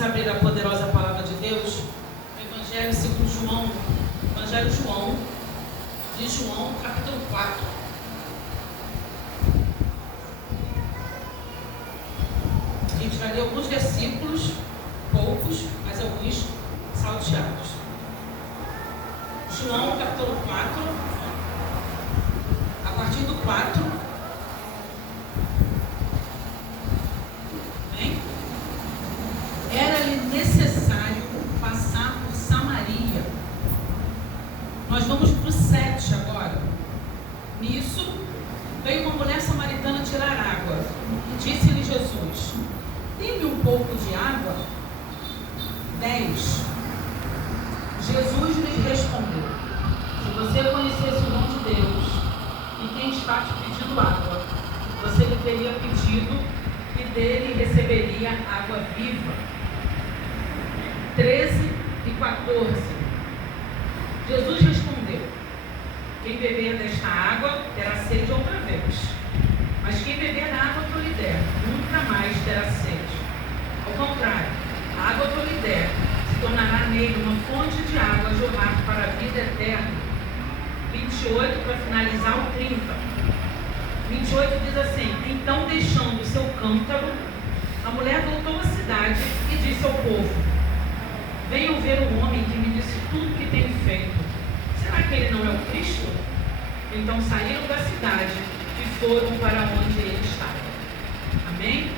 Vamos abrir a poderosa palavra de Deus, o Evangelho segundo João, Evangelho de João, capítulo 4. A gente vai ler alguns versículos, poucos, mas alguns salteados. João, capítulo 4, a partir do 4. Era-lhe necessário passar por Samaria. Nós vamos para o 7 agora. Nisso, veio uma mulher samaritana tirar água. E disse-lhe Jesus: dê-me um pouco de água. 10. Jesus lhe respondeu: se você conhecesse o dom de Deus e quem está te pedindo água, você lhe teria pedido e dele receberia água viva. 13 e 14. Jesus respondeu: quem beber desta água terá sede outra vez, mas quem beber da água que eu lhe der nunca mais terá sede. Ao contrário, a água que eu lhe der se tornará nele uma fonte de água a jorrar para a vida eterna. 28 para finalizar o 30. 28 diz assim: então, deixando o seu cântaro, a mulher voltou à cidade e disse ao povo: venham ver o homem que me disse tudo o que tenho feito. Será que ele não é o Cristo? Então saíram da cidade e foram para onde ele estava. Amém?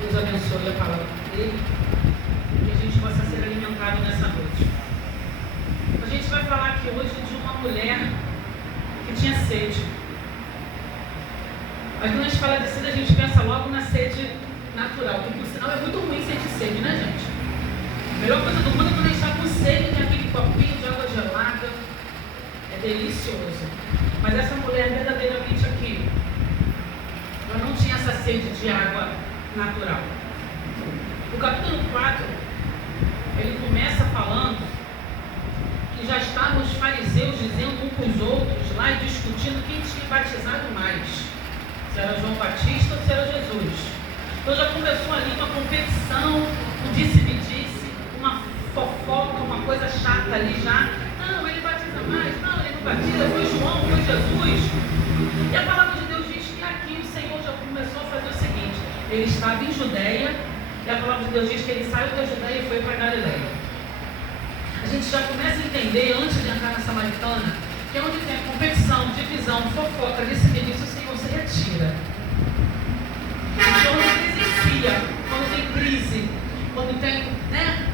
Deus abençoe a palavra dele, que a gente possa ser alimentado nessa noite. A gente vai falar aqui hoje de uma mulher que tinha sede. Mas quando a gente fala de sede, a gente pensa logo na sede natural, que por sinal é muito ruim sentir sede, né, gente? A melhor coisa do mundo é quando a gente está com sede, tem aquele copinho de água gelada. É delicioso. Mas essa mulher verdadeiramente aqui, ela não tinha essa sede de água natural. O capítulo 4, ele começa falando que já estavam os fariseus dizendo um com os outros lá e discutindo quem tinha batizado mais. Se era João Batista ou se era Jesus. Então já começou ali uma competição, um disse-me-disse, uma fofoca, uma coisa chata ali já. Não, ele batiza mais, não, ele não batiza, foi João, foi Jesus. E a palavra de Deus diz que aqui o Senhor já começou a fazer o seguinte: ele estava em Judeia, e a palavra de Deus diz que ele saiu da Judeia e foi para Galileia. A gente já começa a entender, antes de entrar na Samaritana, que é onde tem competição, divisão, fofoca, disse-me-disse, o Senhor se retira. O Senhor não presencia quando tem crise, quando tem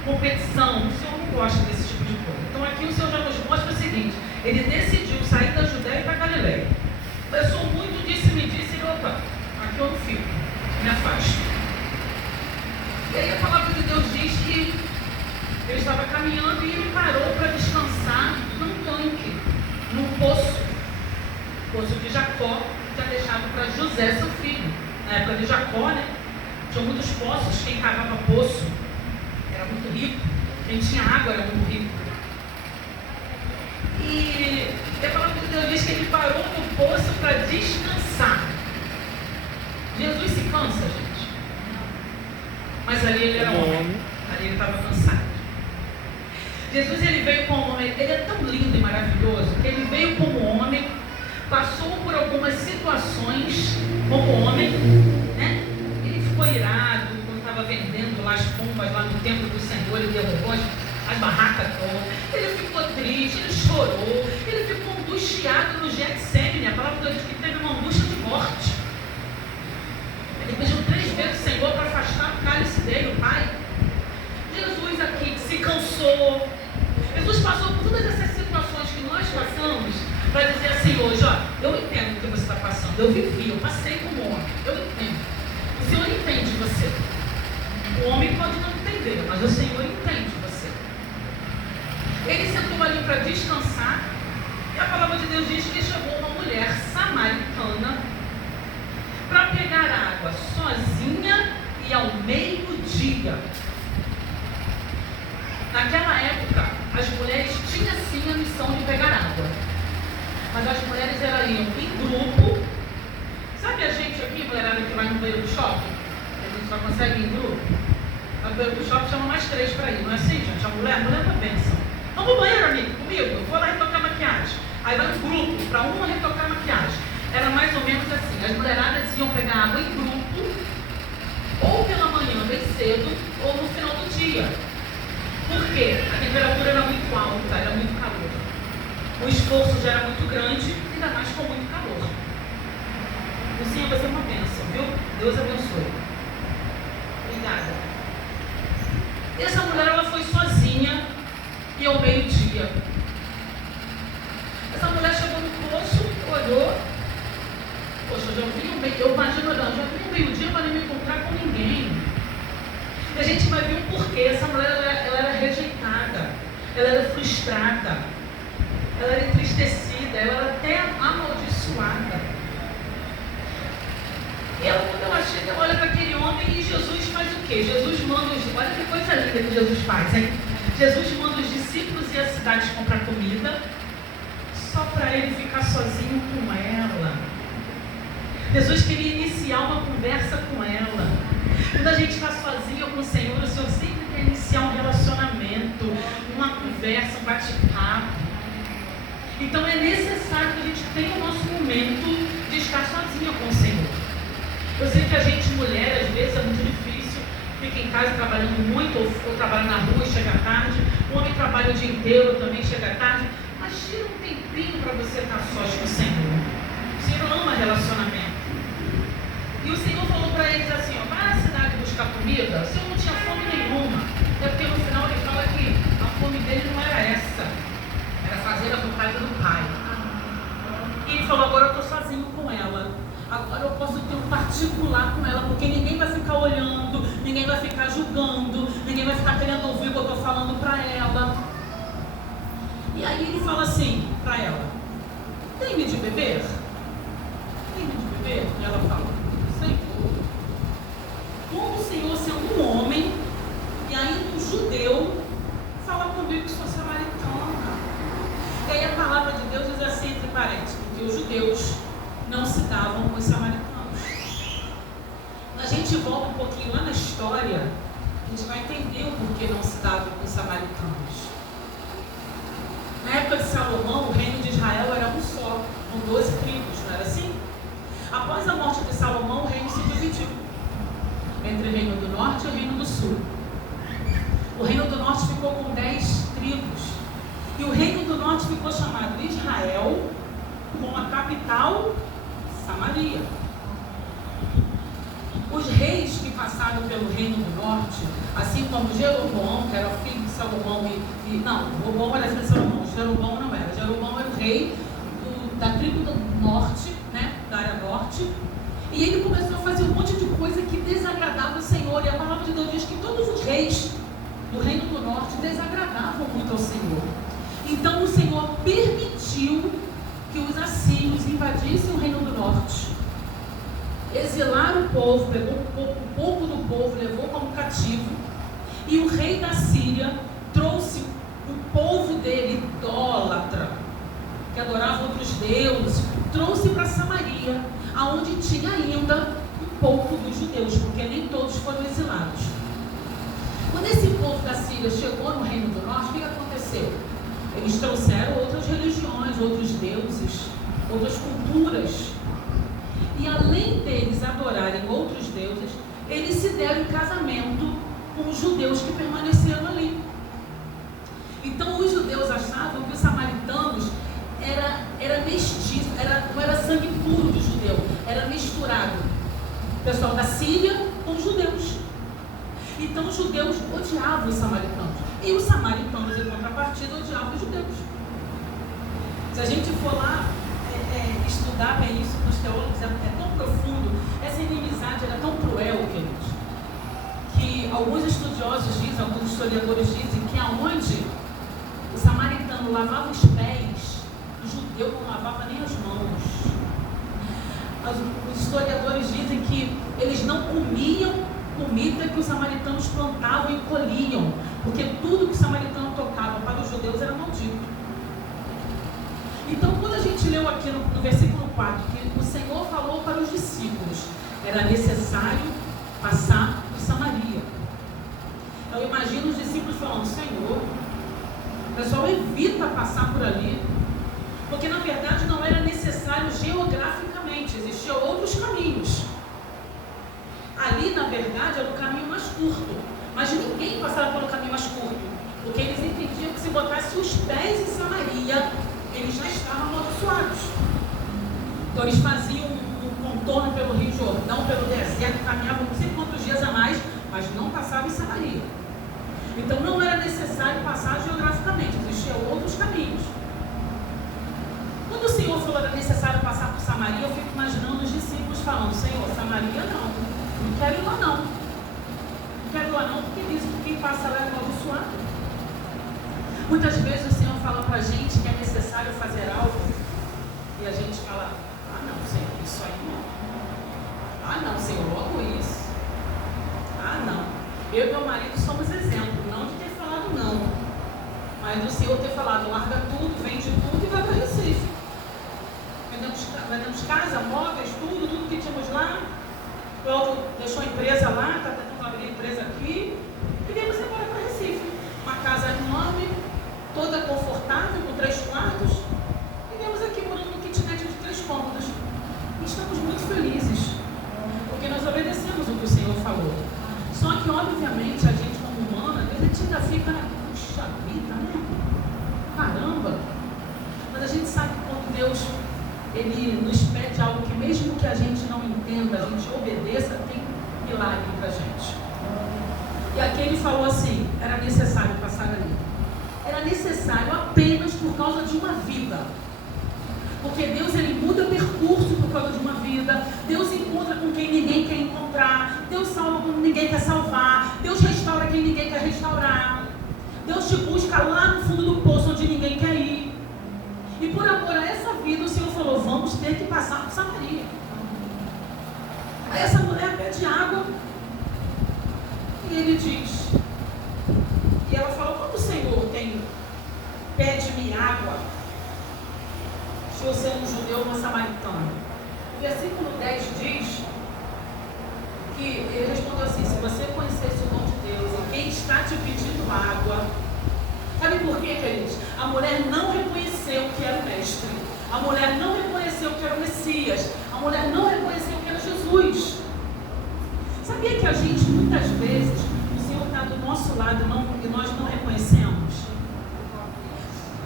competição. O Senhor não gosta desse tipo de coisa. Então aqui o Senhor já nos mostra o seguinte: ele decidiu sair da Judeia e para Galileia. Começou muito, disse-me-disse, e opa, aqui eu não fico, me afasto. E aí a palavra de Deus diz que ele estava caminhando e ele parou para descansar num tanque, num poço de Jacó, que tinha deixado para José, seu filho. Na época de Jacó, tinha muitos poços, quem cavava poço era muito rico, quem tinha água era muito rico. E a palavra de Deus diz que ele parou no poço para descansar. Jesus se cansa, gente. Mas ali ele era homem, ali ele estava cansado. Jesus, ele veio como homem, ele é tão lindo e maravilhoso, que ele veio como homem, passou por algumas situações como homem, né? Ele ficou irado quando estava vendendo lá as pombas lá no templo do Senhor, ele derrubou as barracas todas, ele ficou triste, ele chorou, ele ficou angustiado no Getsemane. A palavra de Deus diz que teve uma angústia de morte. Ele pediu 3 vezes ao Senhor para afastar o cálice dele, o Pai. Jesus aqui se cansou. Jesus passou por todas essas situações que nós passamos para dizer assim hoje: ó, eu entendo o que você está passando, eu vivi, eu passei como homem, eu entendo. O Senhor entende você. O homem pode não entender, mas o Senhor entende você. Ele sentou ali para descansar, e a palavra de Deus diz que chegou uma mulher samaritana para pegar água sozinha e ao meio-dia. Naquela época, as mulheres tinham sim a missão de pegar água, mas as mulheres elas iam em grupo. Sabe a gente aqui, mulherada, que vai no banheiro do shopping? A gente só consegue ir em grupo. O shopping chama mais 3 para ir, não é assim, gente? A mulher tá bênção. Vamos pro banheiro, amigo, comigo. Vou lá retocar maquiagem. Aí vai um grupo para uma retocar maquiagem. Era mais ou menos assim. As mulheradas iam pegar água em grupo, ou pela manhã bem cedo, ou no final do dia. Por quê? A temperatura era muito alta, era muito calor. O esforço já era muito grande, ainda mais com muito calor. O Senhor vai ser uma bênção, viu? Deus abençoe. Obrigada. Essa mulher, ela foi sozinha e ao meio-dia. Essa mulher chegou no poço, olhou. Poxa, eu imagino, já vi um meio-dia para não me encontrar com ninguém. E a gente vai ver o porquê. Essa mulher, ela era rejeitada, ela era frustrada, ela era entristecida, ela era até amaldiçoada. E ela, quando ela chega, olha para aquele homem e Jesus faz o quê? Jesus manda olha que coisa linda que Jesus faz, hein? Jesus manda os discípulos ir à cidade comprar comida, só para ele ficar sozinho com ela. Jesus queria iniciar uma conversa com ela. Quando a gente está sozinho com o Senhor sempre quer iniciar um relacionamento, uma conversa, um bate-papo. Então é necessário que a gente tenha o nosso momento de estar sozinha com o Senhor. Eu sei que a gente, mulher, às vezes é muito difícil, fica em casa trabalhando muito, ou trabalha na rua e chega tarde. O homem trabalha o dia inteiro, também chega tarde. Mas tira um tempinho para você estar sós com o Senhor. O Senhor ama relacionamento. E o Senhor falou para eles assim, ó, vai à cidade buscar comida. O Senhor não tinha fome nenhuma. Até porque no final ele fala que a fome dele não era essa. Era fazer a vontade do Pai. E ele falou, agora eu estou sozinho com ela. Agora eu posso ter um particular com ela, porque ninguém vai ficar olhando, ninguém vai ficar julgando, ninguém vai ficar querendo ouvir o que eu estou falando para ela. E aí ele fala assim para ela, tem-me de beber? Tem-me de beber? E ela fala, Senhor, como o Senhor sendo um homem, e ainda um judeu, fala comigo que sou samaritana. E aí a palavra de Deus diz assim, entre parênteses, porque os judeus não se davam com os samaritanos. A gente volta um pouquinho lá na história, a gente vai entender o porquê não se davam com os samaritanos. Na época de Salomão, o reino de Israel era um só, com 12 tribos, não era assim? Após a morte de Salomão, o reino se dividiu entre o reino do norte e o reino do sul. O reino do norte ficou com 10 tribos, e o reino do norte ficou chamado Israel, com a capital Samaria. Os reis que passaram pelo reino do norte, assim como Jeroboão, que era o filho de Salomão, Roboão era filho de Salomão, Jeroboão não era. Jeroboão era o rei da tribo do norte, né, da área norte, e ele começou a fazer um monte de coisa que desagradava o Senhor, e a palavra de Deus diz que todos os reis do reino do norte desagradavam muito ao Senhor. Então o Senhor permitiu que os assírios invadissem o reino do norte, exilaram o povo, pegou um pouco do povo, levou como cativo, e o rei da Síria trouxe o povo dele, idólatra, que adorava outros deuses, trouxe para Samaria, aonde tinha ainda um pouco dos judeus, porque nem todos foram exilados. Quando esse povo da Síria chegou no reino do norte, o que aconteceu? Eles trouxeram outras religiões, outros deuses, outras culturas. E além deles adorarem outros deuses, eles se deram em casamento com os judeus que permaneceram ali. Então os judeus achavam que os samaritanos era mestiço, não era sangue puro de judeu, era misturado. O pessoal da Síria com os judeus. Então os judeus odiavam os samaritanos. E os samaritanos, em contrapartida, odiavam os judeus. Se a gente for lá estudar bem isso com os teólogos, é tão profundo, essa inimizade era tão cruel, queridos, que alguns estudiosos dizem, alguns historiadores dizem que aonde o samaritano lavava os pés, o judeu não lavava nem as mãos. Os historiadores dizem que eles não comiam comida que os samaritanos plantavam e colhiam, porque tudo que o samaritano tocava para os judeus era maldito. Então, quando a gente leu aqui no versículo 4, que o Senhor falou para os discípulos, era necessário passar por Samaria. falando, Senhor, o pessoal evita passar por ali, porque na verdade não era necessário geograficamente, existiam outros caminhos. Ali, na verdade, era o caminho mais curto, mas ninguém passava pelo caminho mais curto, porque eles entendiam que se botasse os pés em Samaria, eles já estavam amaldiçoados. Então eles faziam um contorno pelo Rio Jordão, pelo deserto, caminhavam não sei quantos dias a mais, mas não passavam em Samaria. Então não era necessário passar geograficamente, existiam outros caminhos. Quando o Senhor falou que era necessário passar por Samaria, eu fico imaginando os discípulos falando, Senhor, Samaria não quero ir lá não. Não quero ir lá não, porque diz que quem passa lá é amaldiçoado. Muitas vezes o Senhor fala pra gente que é necessário fazer algo e a gente fala, não, Senhor, isso aí não. Não, Senhor, logo isso. Não. Eu e meu marido somos exemplo, não de ter falado não, mas do Senhor ter falado, larga tudo, vende tudo e vai para Recife. Vendemos casa, móveis, tudo que tínhamos lá. O Cláudio deixou a empresa lá, está tentando abrir a empresa aqui, e viemos embora para Recife. Uma casa enorme, toda confortável, com 3 quartos, e viemos aqui morando num kitnet de 3 cômodos. E estamos muito felizes, porque nós obedecemos o que o Senhor falou. Só que, obviamente, a gente como humana, às vezes a gente ainda fica, puxa vida, né? Caramba! Mas a gente sabe que quando Deus, Ele nos pede algo que mesmo que a gente não entenda, a gente obedeça, tem milagre pra gente. E aqui Ele falou assim, era necessário passar ali. Era necessário apenas por causa de uma vida. Porque Deus, Ele muda percurso por causa de uma vida. Deus encontra com quem ninguém quer encontrar. Deus salva quem ninguém quer salvar. Deus restaura quem ninguém quer restaurar. Deus te busca lá no fundo do poço onde ninguém quer ir. E por amor a essa vida, o Senhor falou, vamos ter que passar por Samaria. Aí essa mulher pede água. E ele diz. E ela fala, como o Senhor pede-me água? Se você é um judeu ou uma samaritana. O versículo 10 diz que ele respondeu assim, se você conhecesse o dom de Deus e quem está te pedindo água, sabe por quê, queridos? A mulher não reconheceu que era o mestre, a mulher não reconheceu que era o Messias, a mulher não reconheceu que era Jesus. Sabia que a gente, muitas vezes, o Senhor está do nosso lado e nós não reconhecemos?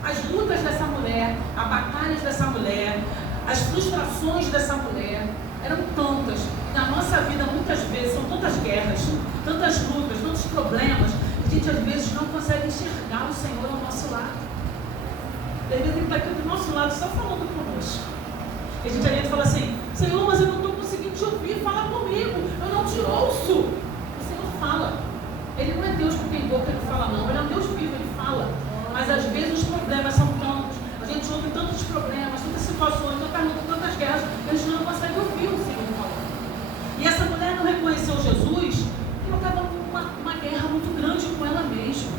As lutas dessa mulher, as batalhas dessa mulher, as frustrações dessa mulher eram tantas. Na nossa vida, muitas vezes, são tantas guerras, tantas lutas, tantos problemas, que a gente às vezes não consegue enxergar o Senhor ao nosso lado. Às vezes Ele está aqui do nosso lado só falando conosco. E a gente às vezes fala assim, Senhor, mas eu não estou conseguindo te ouvir, fala comigo, eu não te ouço. O Senhor fala. Ele não é Deus com quem boca Ele fala não, Ele é um Deus vivo, Ele fala. Mas às vezes os problemas são tantos, a gente ouve tantos problemas, tantas situações, tantas guerras, a gente não consegue ouvir o Senhor falando. E essa mulher não reconheceu Jesus, porque ela estava numa guerra muito grande com ela mesma.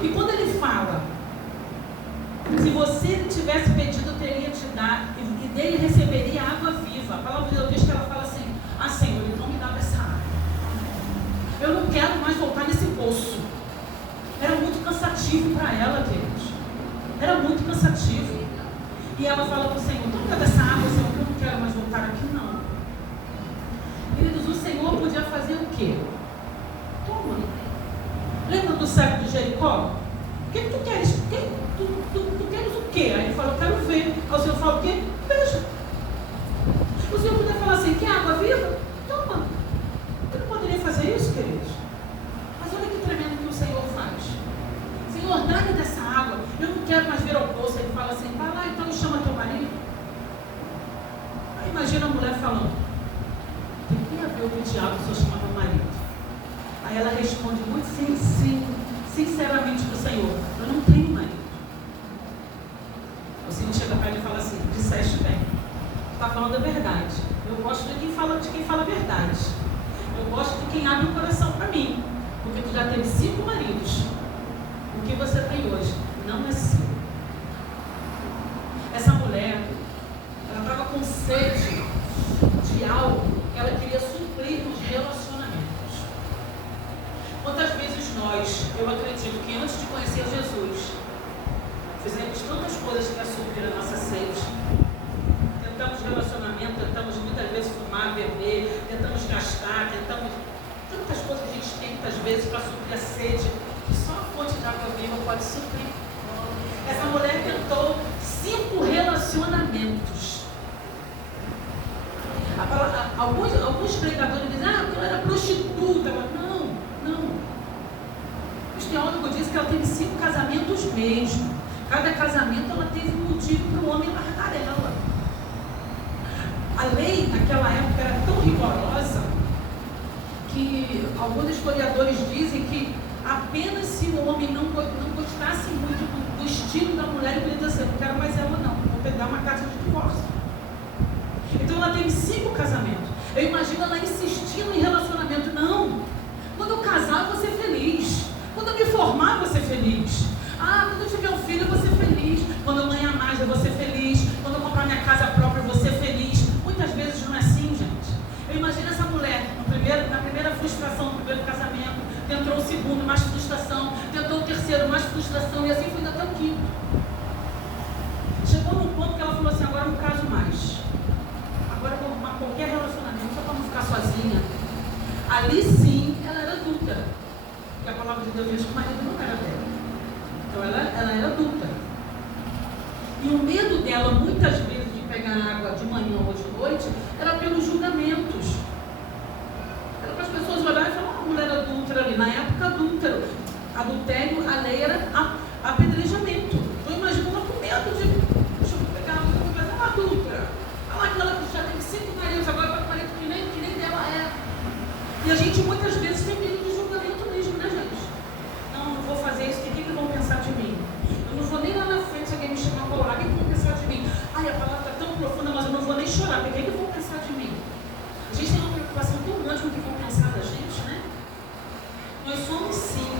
E quando Ele fala, se você tivesse pedido, eu teria te dado, e dele receberia água viva. A palavra de Deus diz que ela fala assim, Senhor, então me dá essa água. Eu não quero mais voltar nesse poço. Era muito cansativo para ela, Deus. Era muito cansativo. E ela fala para o Senhor, toma dessa água, Senhor, que eu não quero mais voltar aqui, não. Queridos, o Senhor podia fazer o quê? Toma. Lembra do cego de Jericó? O que tu queres? Tu queres o quê? Aí ele fala, eu quero ver. Aí o Senhor fala o quê? Veja. O Senhor podia falar assim, quer água viva? Toma. Eu não poderia fazer isso, queridos? Mas olha que tremendo que o Senhor faz. Senhor, dá-me dessa água. Eu não quero mais vir ao poço. Ele fala assim, vai lá então e chama teu marido. Aí imagina a mulher falando, tem que haver o diabo se eu chamar meu marido. Aí ela responde muito sinceramente para o Senhor, eu não tenho marido. O Senhor chega para ele e fala assim, disseste bem, está falando a verdade. Eu gosto de quem fala a verdade. Eu gosto de quem abre o coração para mim, porque tu já teve 5 maridos. O que você tem hoje não é seu. Essa mulher, ela estava com sede de algo que ela queria suprir nos relacionamentos. Quantas vezes antes de conhecer Jesus, fizemos tantas coisas para suprir a nossa sede. Tentamos relacionamento, tentamos muitas vezes fumar, beber, tentamos gastar, tentamos tantas coisas que a gente tem muitas vezes para suprir a sede, que só a fonte de água viva pode suprir. Essa mulher tentou 5 relacionamentos. Alguns pregadores dizem, porque ela era prostituta. Não. Os teólogos dizem que ela teve 5 casamentos mesmo. Cada casamento ela teve um motivo para o homem largar ela. A lei naquela época era tão rigorosa que alguns historiadores dizem que apenas se o homem não gostasse muito do estilo da mulher, ele podia dizer, não quero mais ela não, vou pegar uma carta de divórcio. Então ela teve 5 casamentos. Eu imagino ela insistindo em relacionamento. Não, quando eu casar eu vou ser feliz, quando eu me formar eu vou ser feliz, quando eu tiver um filho eu vou ser feliz, quando eu ganhar mais eu vou ser feliz, quando eu comprar minha casa própria eu vou ser feliz. Muitas vezes não é assim, gente. Eu imagino essa mulher na primeira frustração do primeiro casamento, tentou o segundo, mais frustração, tentou o terceiro, mais frustração, e assim foi até o 5º. Chegou num ponto que ela falou assim, agora eu não caso mais. Agora eu vou arrumar qualquer relacionamento, só para não ficar sozinha. Ali sim, ela era adulta. Porque a palavra de Deus diz que o marido não era dela. Então ela era adulta. E o medo dela, muitas vezes, de pegar água de manhã ou de noite, era pelos julgamentos. Era para as pessoas olharem e falar, uma mulher adúltera ali. Na época, adultério, a lei era apedrejamento. Então imagina ela com medo de, deixa eu pegar água, eu vou fazer uma adúltera. Olha lá que ela já teve 5 maridos, agora vai para o marido que nem dela é. E a gente muitas vezes tem medo de julgamento mesmo, né, gente? Não vou fazer isso, o que vão pensar de mim? Eu não vou nem lá na frente, se alguém me chamar para orar, o que vão pensar de mim? A palavra está tão profunda, mas eu não vou nem chorar, porque o que vão pensar de mim? A gente tem uma preocupação tão grande com o que vão pensar da gente, né? Nós somos sim,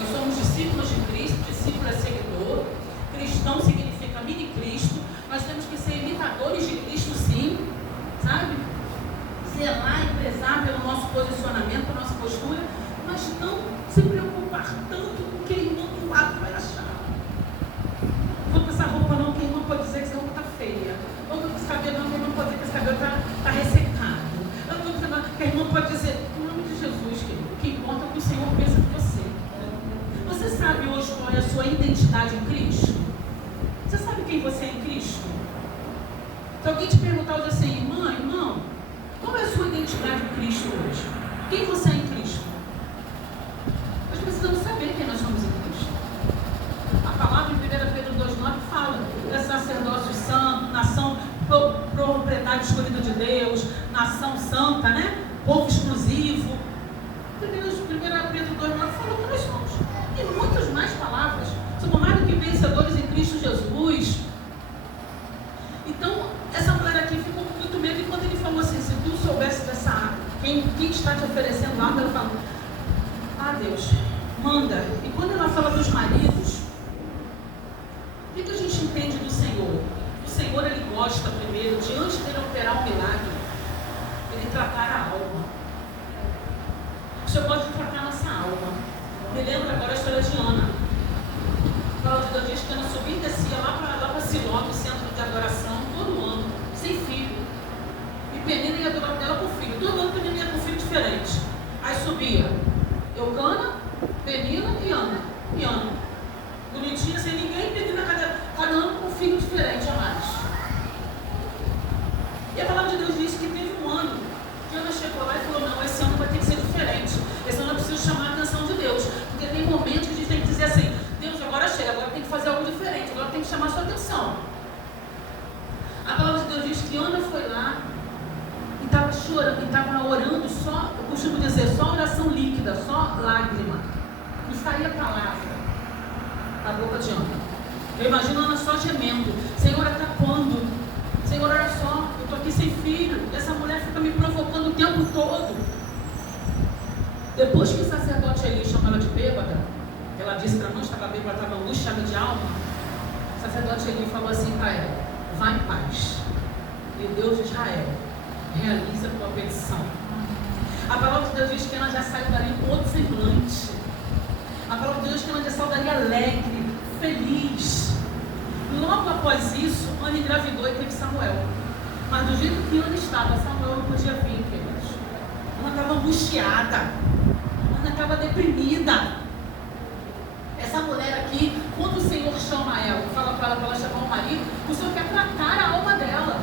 nós somos discípulos de Cristo, discípulo é seguidor, cristão significa mini Cristo, nós temos que ser imitadores de Cristo sim, sabe? Zelar e prezar pelo nosso posicionamento, pela nossa postura, mas não se preocupar tanto com o que o irmão do lado vai achar. Não vou passar roupa não, que a irmã pode dizer que essa roupa está feia. Não vou com esse cabelo não, que a irmã pode dizer que esse cabelo está ressecado. Eu não vou dizer não, que a irmã pode dizer, em nome de Jesus, querido, o que importa é o que o Senhor pensa de você. Você sabe hoje qual é a sua identidade em Cristo? Você sabe quem você é em Cristo? Se alguém te perguntar hoje assim, irmão, qual é a sua identidade em Cristo hoje? Quem você é em Cristo? Nós precisamos saber quem nós somos em Cristo. A palavra em 1 Pedro 2,9 fala, é sacerdócio santo, nação, propriedade escolhida de Deus, nação santa, né? Povo exclusivo. 1 Pedro 2,9 fala que nós somos. E muitas mais palavras. Somos mais do que vencedores em Cristo Jesus. Então, essa mulher aqui ficou com muito medo. E quando ele falou assim, se tu soubesse dessa água, quem está te oferecendo água, ela falou, Deus, manda. E quando ela fala dos maridos, o que a gente entende do Senhor? O Senhor, ele gosta primeiro, de antes dele operar um milagre, ele tratar a alma. O Senhor pode tratar a nossa alma. Me lembro agora a história de Ana. A palavra de Deus diz que Ana subia e descia lá para Siló, no centro de adoração, todo ano, sem filho. E Penina ia adorar dela com filho. Todo ano Penina ia com filho diferente. Aí subia Eucana, Penina e Ana. Bonitinha, sem ninguém, Penina cada ano com um filho diferente a mais. E a palavra de Deus diz que teve um ano que Ana chegou lá e falou, não, esse ano vai ter que ser diferente. Esse ano eu preciso chamar a atenção de Deus. Porque tem momentos que a gente tem que dizer assim, Deus, agora chega, agora tem que fazer algo diferente, agora tem que chamar a sua atenção. A palavra de Deus diz que Ana foi lá e estava chorando, e estava orando só, eu costumo dizer, só oração líquida, só lágrima. Não saía palavra da boca de Ana. Eu imagino Ana só gemendo, Senhor, até quando? Senhor, olha só, eu estou aqui sem filho, essa mulher fica me provocando o tempo todo. Depois que o sacerdote Eli chamou ela de bêbada, ela disse para não estava bêbada, estava angustiada de alma, o sacerdote Eli falou assim para ela, vai em paz, e o Deus de Israel realiza a tua petição. A palavra de Deus diz que ela já saiu dali com outro semblante. A palavra de Deus diz que ela já alegre, feliz. Logo após isso, Ana engravidou e teve Samuel. Mas do jeito que Ana estava, Samuel não podia vir, queridos. Ana estava angustiada. Ana estava deprimida. Essa mulher aqui, quando o Senhor chama ela, fala para ela chamar o marido, o Senhor quer tratar a alma dela.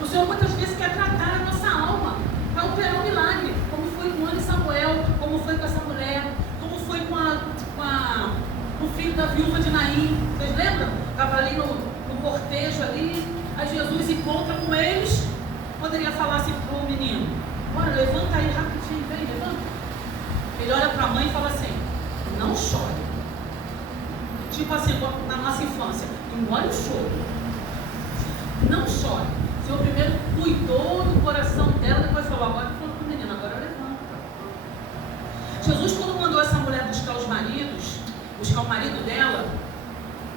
O Senhor muitas vezes quer tratar a nossa alma, para operar um milagre, como foi com Ana e Samuel, como foi com essa mulher, como foi com o filho da viúva de Naim. Vocês lembram? Estava ali no cortejo ali, aí Jesus encontra com eles, poderia falar assim para o menino: bora, levanta aí rapidinho, vem, levanta. Ele olha para a mãe e fala assim: não chore. Tipo assim, na nossa infância, engole o choro. Não chore. O Senhor primeiro cuidou do coração dela, depois falou: agora falou para o menino, agora levanta. Jesus, quando mandou essa mulher buscar os maridos, buscar o marido dela,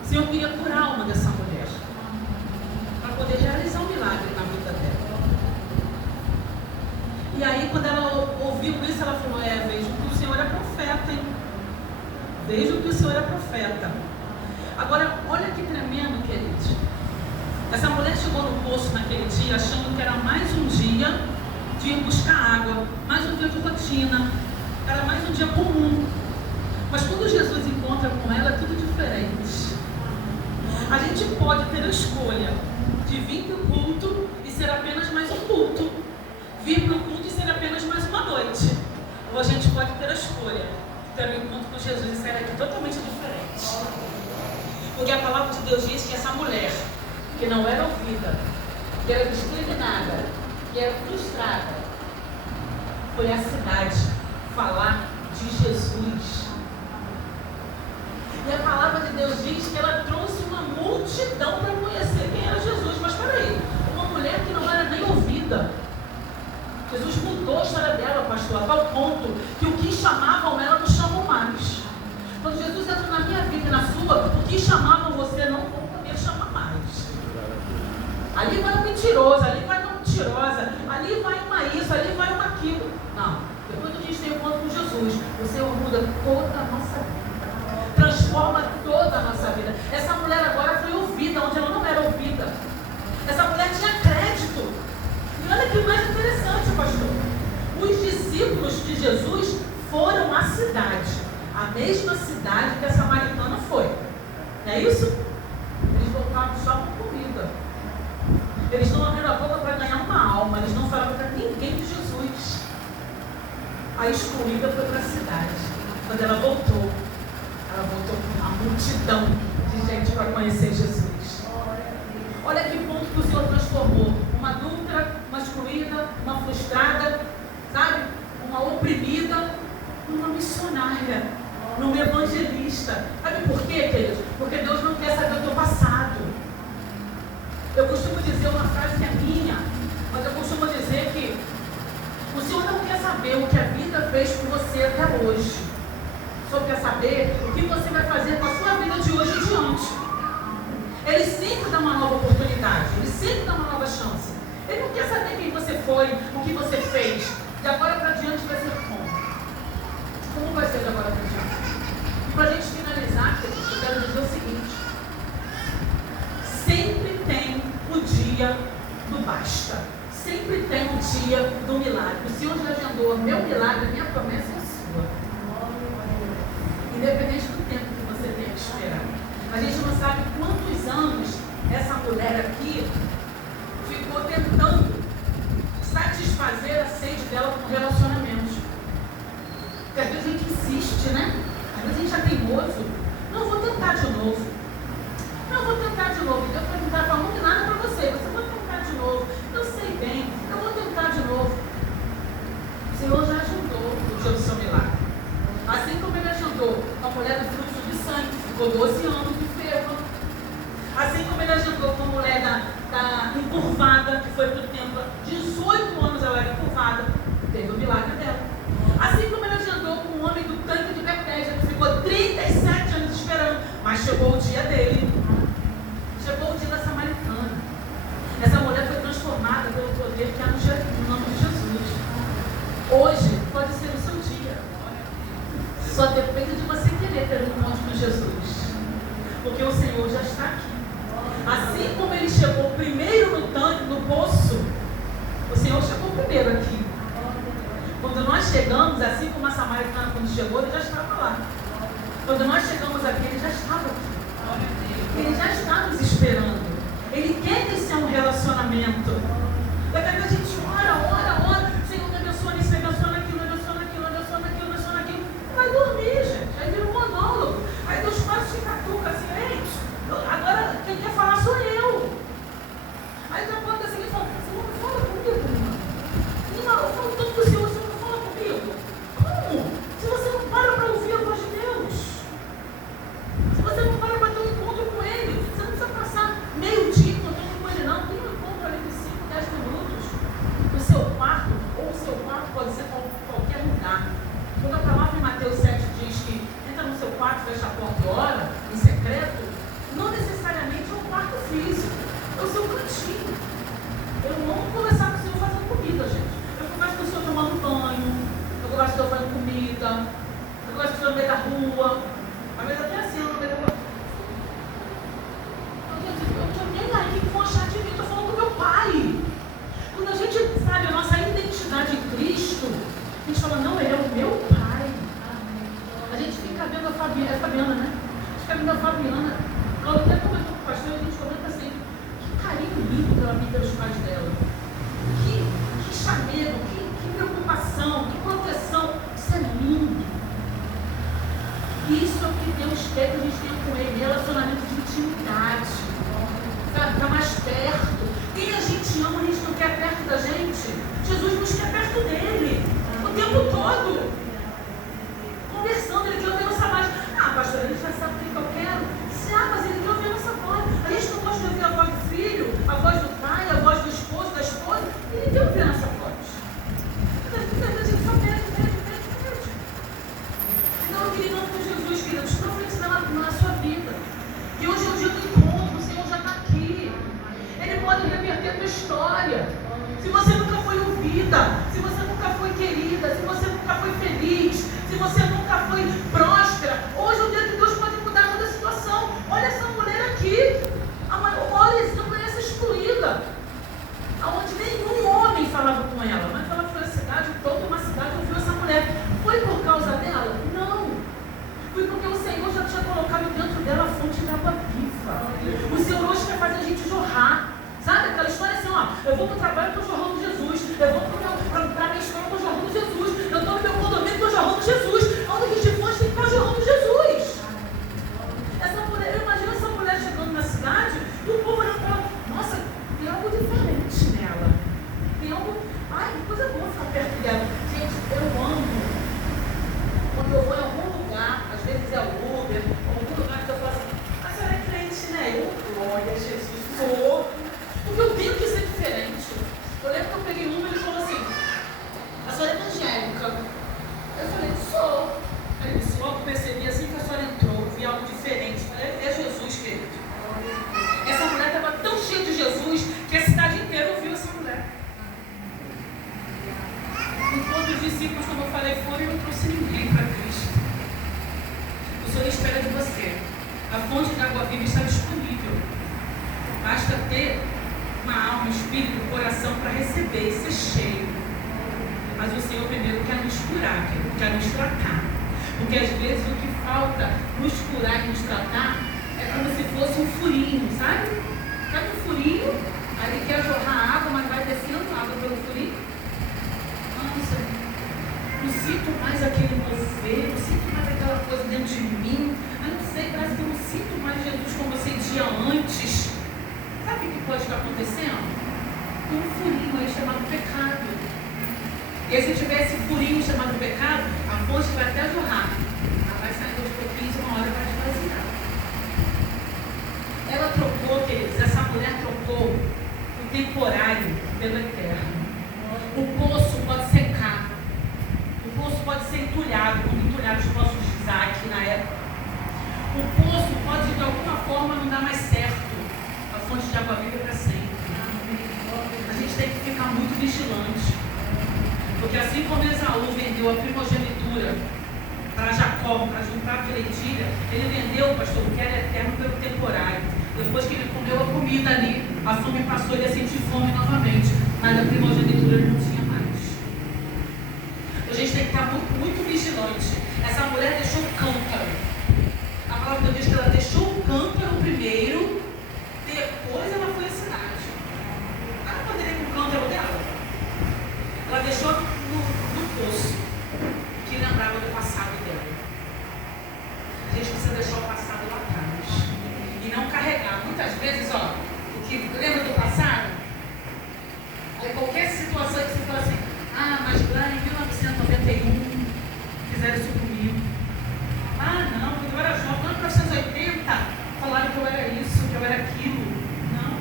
o Senhor queria curar a alma dessa mulher, para poder realizar um milagre na vida dela. E aí, quando ela ouviu isso, ela falou: vejo que o Senhor é profeta, hein? Vejo que o Senhor é profeta. Agora, olha que tremendo, queridos. Essa mulher chegou no poço naquele dia, achando que era mais um dia de ir buscar água, mais um dia de rotina, era mais um dia comum. Mas quando Jesus encontra com ela, é tudo diferente. A gente pode ter a escolha de vir para o culto e ser apenas mais um culto, vir para o culto e ser apenas mais uma noite. Ou a gente pode ter a escolha de ter um encontro com Jesus e sair aqui totalmente diferente. Porque a palavra de Deus diz que essa mulher, que não era ouvida, que era discriminada, que era frustrada, foi à cidade falar de Jesus. E a palavra de Deus diz que ela trouxe uma multidão para conhecer quem era Jesus. Mas peraí, uma mulher que não era nem ouvida. Jesus mudou a história dela, pastor, a tal ponto que o que chamavam ela não chamam mais. Quando Jesus entra na minha vida e na sua, o que chamavam você não vão poder chamar mais. Ali vai um mentiroso, ali vai uma mentirosa, ali vai uma isso, ali vai uma aquilo. Não, depois que a gente tem um encontro com Jesus, o Senhor muda toda a nossa vida, transforma toda a nossa vida. Essa mulher agora foi ouvida onde ela não era ouvida. Essa mulher tinha crédito. E olha que mais interessante, pastor. Os discípulos de Jesus foram à cidade, a mesma cidade que a samaritana foi. Não é isso? Eles voltavam só com comida. Eles não abriram a boca para ganhar uma alma. Eles não falavam para ninguém de Jesus. A excluída foi para a cidade. Quando ela voltou com uma multidão de gente para conhecer Jesus. Olha que ponto que o Senhor transformou uma adúltera, uma excluída, uma frustrada, sabe? Uma oprimida, numa missionária, numa evangelista. Sabe por quê, queridos? Porque Deus não quer saber o teu passado. Eu costumo dizer uma frase que é minha, mas eu costumo dizer que o Senhor não quer saber o que a vida fez com você até hoje. O Senhor quer saber o que você vai fazer com a sua vida de hoje em diante. Ele sempre dá uma nova oportunidade, ele sempre dá uma nova chance. Ele não quer saber quem você foi, o que você fez. De agora para diante vai ser como? Como vai ser de agora para diante? E para a gente finalizar, eu quero dizer o seguinte: sempre tem o dia do basta. Sempre tem o dia do milagre. O Senhor já agendou meu milagre, minha promessa é sua. Independente do tempo que você tenha que esperar. A gente não sabe quantos anos essa mulher aqui ficou tentando satisfazer a sede dela com relacionamentos. Porque às vezes a gente insiste, né? Às vezes a gente é teimoso. Não, vou tentar de novo. Não, vou tentar de novo. Deus vai tentar falar, não tem nada para você. Você vai tentar de novo. Eu sei bem, eu vou tentar de novo. O Senhor já agendou o dia do seu milagre. Assim como ele agendou a mulher do fluxo de sangue, ficou 12 anos enferma. Assim como ele agendou com a mulher da encurvada, que foi para o templo, 18 anos ela era encurvada, teve o milagre dela. Assim como ele agendou com o homem do tanque de Betesda, que ficou 37 anos esperando, mas chegou o dia dele. Chegou o dia da samaritana. Essa mulher foi transformada pelo poder que há no nome de Jesus. Hoje pode ser o seu dia. Só depende de você querer ter um encontro com Jesus. gente chegou, ele já estava lá. Quando nós chegamos aqui, ele já estava aqui. Ele já está nos esperando. Ele quer que esse é um relacionamento. Daqui a pouco a gente ora. Senhor, me abençoa nisso, me abençoa naquilo, me abençoa naquilo, me abençoa naquilo, me abençoa naquilo. Vai dormir, gente. Aí vira um monólogo. Aí Deus quase te catuca assim, gente. Agora quem quer falar sou eu. Aí daqui a pouco assim, ele fala, Senhor, não fala comigo, irmã. Eu falo tanto com o Senhor, não fala comigo. Como? Se você não para ouvir a voz de Deus. Se você não para ter um encontro com Ele, você não precisa passar meio dia encontrando com Ele, não. Tem um encontro ali de 5, 10 minutos. No seu quarto, ou o seu quarto pode ser qualquer lugar. Quando a palavra em Mateus 7 diz que entra no seu quarto, fecha a porta e ora, em secreto, não necessariamente é um quarto físico, é o seu cantinho. Eu não vou conversar com o Senhor fazendo comida, gente. Eu converso com o Senhor tomando banho, eu converso com o Senhor fazendo comida, eu converso com o Senhor no meio da rua. Às vezes até assim, eu no meio da rua. Eu não tô nem aí, o que vão achar de mim? Eu tô falando com meu pai. Quando a gente sabe a nossa identidade em Cristo, a gente fala, não, ele é o meu pai. A gente fica vendo a Fabiana, é a Fabiana, né? A gente fica vendo a Fabiana. Ela até comentou com o pastor, a gente comenta assim, que carinho lindo que ela tem pelos pais dela. Que chamego, que preocupação, que proteção. Isso é lindo. Isso é o que Deus quer que a gente tenha com Ele, relacionamento de intimidade. Sabe, tá mais perto. Quem a gente ama, a gente não quer perto da gente. Jesus nos quer perto dele. O tempo todo. Conversando, ele quer ouvir a nossa voz. Ah, pastor, a gente já sabe o que eu quero. Mas ele quer ouvir a nossa voz. A gente não gosta de ouvir a voz do filho, a voz do pai, a voz do esposo, da esposa. Ele quer ouvir a nossa voz. A gente só pede. Então eu queria ir com Jesus, queridos, profetizar na sua vida. E hoje é o dia do encontro, o Senhor já está aqui. Ele pode reverter a tua história. Se você nunca foi ouvida, se você nunca foi querida, se você nunca foi feliz, se você nunca foi próspera, hoje é o dia que Deus pode mudar toda a situação. Olha essa mulher aqui, a maior exemplo é essa excluída, onde nenhum homem falava com ela, mas ela foi a cidade, toda uma cidade ouviu essa mulher. Foi por causa dela? Não. Foi porque o Senhor já tinha colocado dentro dela a fonte de água viva. O Senhor hoje quer fazer a gente jorrar. Sabe aquela história assim, ó, eu vou para o trabalho, estou jorrando Jesus. Eu vou para a minha escola, estou jorrando Jesus. Eu estou no meu condomínio, estou jorrando Jesus. Onde a gente for, tem que estar jorrando Jesus. Essa mulher, eu imagino essa mulher chegando na cidade e o povo olhando para ela, nossa, tem algo diferente nela. Tem algo, ai, que coisa boa ficar perto dela. Gente, eu amo. Quando eu vou em algum lugar, às vezes é o Uber, ou algum lugar que eu falo assim, a senhora é crente, né? Eu, glória a Jesus, sou. Porque eu tenho que ser diferente. Eu lembro que eu peguei um e ele falou assim, a senhora é evangélica? Eu falei, sou. Aí ele disse, logo percebi assim que a senhora entrou, vi algo diferente. Eu falei, é Jesus, querido. Essa mulher estava tão cheia de Jesus que a cidade inteira ouviu essa mulher. Enquanto os discípulos, como eu falei, foram, eu não trouxe ninguém para Cristo. O Senhor espera de você. A fonte de água viva está disponível. Basta ter uma alma, um espírito, um coração para receber e ser cheio. Mas o Senhor primeiro quer nos curar, quer nos tratar. Porque às vezes o que falta nos curar e nos tratar é como se fosse um furinho, sabe? Sabe um furinho? Aí ele quer jorrar água, mas vai descendo água pelo furinho. Nossa, não sinto mais aquele mover, não sinto mais aquela coisa dentro de mim. Eu não sei, parece que eu não sinto mais Jesus como eu sentia antes. Sabe o que pode estar acontecendo? Tem um furinho aí chamado pecado. E aí, se tiver esse furinho chamado pecado, a fonte vai até jorrar. Ela vai sair aos pouquinhos e uma hora vai esvaziar. Ela trocou, queridos, essa mulher trocou o temporário pelo eterno. O poço pode secar. O poço pode ser entulhado, como entulharam os poços de Isaac na época. O poço pode, de alguma forma, não dar mais certo. A fonte de água viva é para sempre. A gente tem que ficar muito vigilante. Porque assim como Esaú vendeu a primogenitura para Jacó, para juntar a lentilha, ele vendeu, pastor, o que era eterno pelo temporário. Depois que ele comeu a comida ali, a fome passou, ele ia sentir fome novamente. Mas a primogenitura ele não tinha mais. A gente tem que estar muito, muito vigilante. Essa mulher deixou o cântaro. A palavra diz que ela deixou o cântaro primeiro, depois ela foi à cidade. Ela não poderia ir com o cântaro dela. Ela deixou no poço, que lembrava do passado dela. A gente precisa deixar o passado lá atrás e não carregar. Muitas vezes, o que lembra do passado? Aí qualquer situação que você fala assim, mas lá em 1991 fizeram isso comigo. Não, quando eu era jovem, lá em 1980 falaram que eu era isso, que eu era aquilo. Não.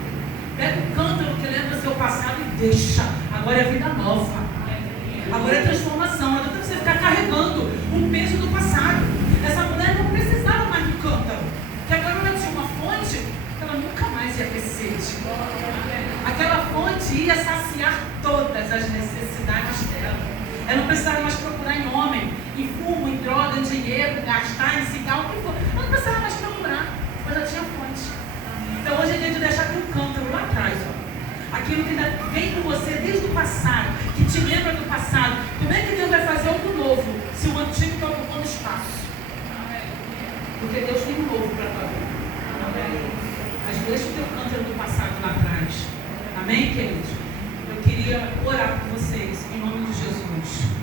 Pega o cântaro que lembra do seu passado e deixa. Agora é vida nova. Agora é transformação. Não adianta você ficar carregando o peso do passado. Essa mulher não precisava mais do cântaro, porque agora ela tinha uma fonte que ela nunca mais ia ter sede. Aquela fonte ia saciar todas as necessidades dela. Ela não precisava mais procurar em homem, em fumo, em droga, em dinheiro, gastar em cigarro, o que for. Ela não precisava mais procurar, mas já tinha fonte. Então hoje é dia de deixar aqui um cântaro lá atrás, aquilo que ainda vem com você desde o passado, que te lembra do passado. Como é que Deus vai fazer algo novo se o antigo está ocupando espaço? Porque Deus tem um novo para a tua vida. Mas deixa o teu cântaro do passado lá atrás. Amém, queridos? Eu queria orar por vocês, em nome de Jesus.